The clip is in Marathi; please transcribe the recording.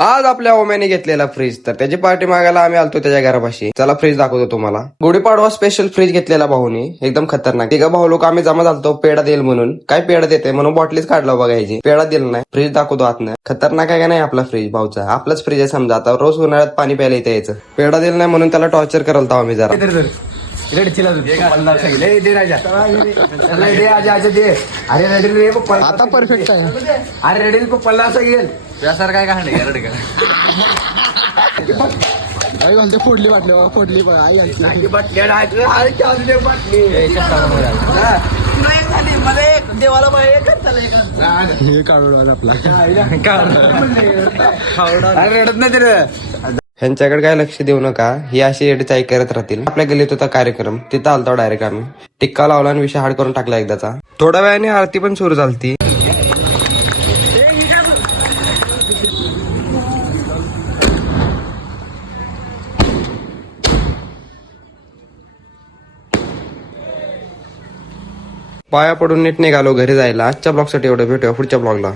आज आपल्या ओम्याने घेतलेला फ्रीज, तर त्याची पार्टी मागायला आम्ही आलतो त्याच्या घरापाशी. चला फ्रीज दाखवतो तुम्हाला. गुढीपाडवा स्पेशल फ्रीज घेतलेला भाऊनी, एकदम खतरनाक. तिघा भाऊ लोक आम्ही जमा झालतो पेढा देईल म्हणून. काय पेढा देते म्हणून बॉटलीच काढला बघायची, पेढा दिला नाही. फ्रीज दाखवतो आतनं. खतरनाक आहे का नाही आपला फ्रीज भाऊचा. आपलाच फ्रीज आहे समजा. आता रोज उन्हाळ्यात पाणी प्यायला इथे यायचं. पेढा दिला नाही म्हणून त्याला टॉर्चर करत आम्ही जरा. आता परफेक्ट आहे. अरे रेडी पप्पाला असं घेईल त्यासार काय काय आई घालते फोडली बाटली बघा, फोडली बघा आई घालते. हे काढून आज आपला अरे रडत नाही तर ह्यांच्याकडे काय लक्ष देऊ नका, ही अशी एडचाई करत राहतील. आपल्या गल्लीत होता कार्यक्रम, तिथं आलतो डायरेक्ट आम्ही. टिक्का लावला आणि विषय हाड करून टाकला एकदाचा. थोड्या वेळाने आरती पण सुरू झालती. पाया पडून नीट निघालो घरी जायला. आजच्या ब्लॉगसाठी एवढं, भेटूया पुढच्या ब्लॉगला.